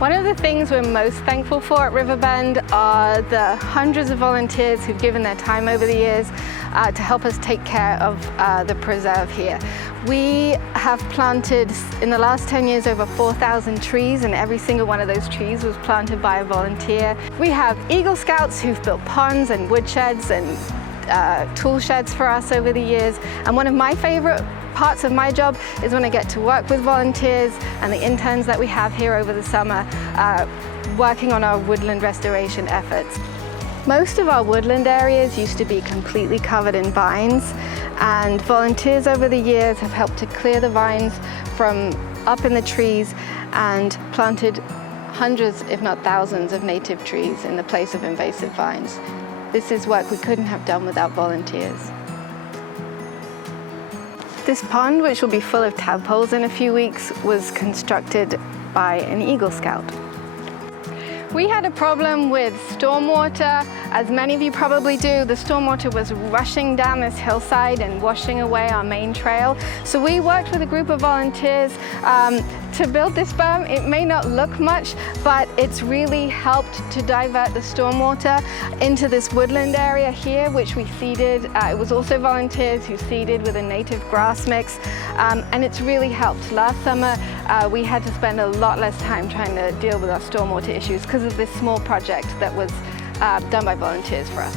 One of the things we're most thankful for at Riverbend are the hundreds of volunteers who've given their time over the years to help us take care of the preserve here. We have planted, in the last 10 years, over 4,000 trees, and every single one of those trees was planted by a volunteer. We have Eagle Scouts who've built ponds and woodsheds and tool sheds for us over the years. And one of my favorite parts of my job is when I get to work with volunteers and the interns that we have here over the summer working on our woodland restoration efforts. Most of our woodland areas used to be completely covered in vines, and volunteers over the years have helped to clear the vines from up in the trees and planted hundreds, if not thousands, of native trees in the place of invasive vines. This is work we couldn't have done without volunteers. This pond, which will be full of tadpoles in a few weeks, was constructed by an Eagle Scout. We had a problem with stormwater. As many of you probably do, the stormwater was rushing down this hillside and washing away our main trail. So we worked with a group of volunteers to build this berm. It may not look much, but it's really helped to divert the stormwater into this woodland area here, which we seeded. It was also volunteers who seeded with a native grass mix, and it's really helped. Last summer, we had to spend a lot less time trying to deal with our stormwater issues because of this small project that was done by volunteers for us.